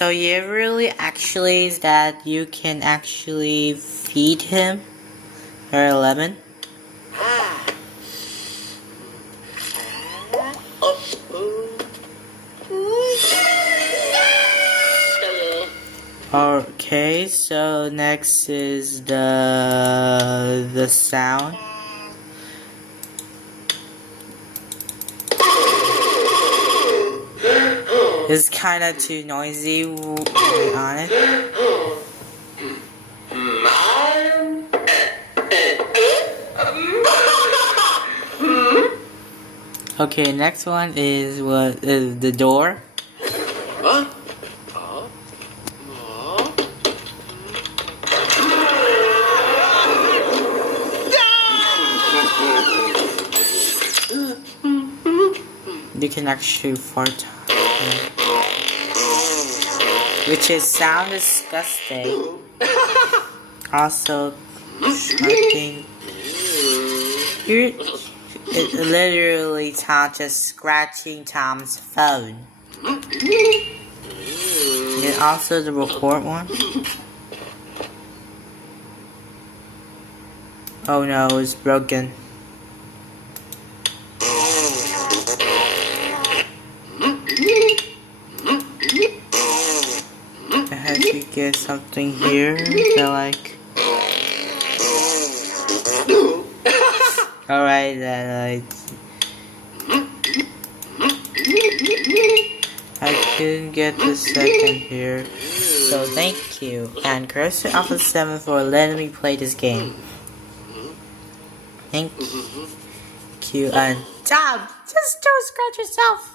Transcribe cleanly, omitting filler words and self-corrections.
So you really actually is that you can actually feed him a lemon? Okay, so next is the sound. It's kind of too noisy, to be honest. Okay, next one is what is the door. You can actually fart, which is sound disgusting. Also, sharping. It literally sounds just scratching Tom's phone. And also the report one. Oh no, it's broken. I had to get something here that like. Alright, then I couldn't get the second here. So thank you, and Cursor Alpha 7 for letting me play this game. Thank you, and Tom, just don't scratch yourself.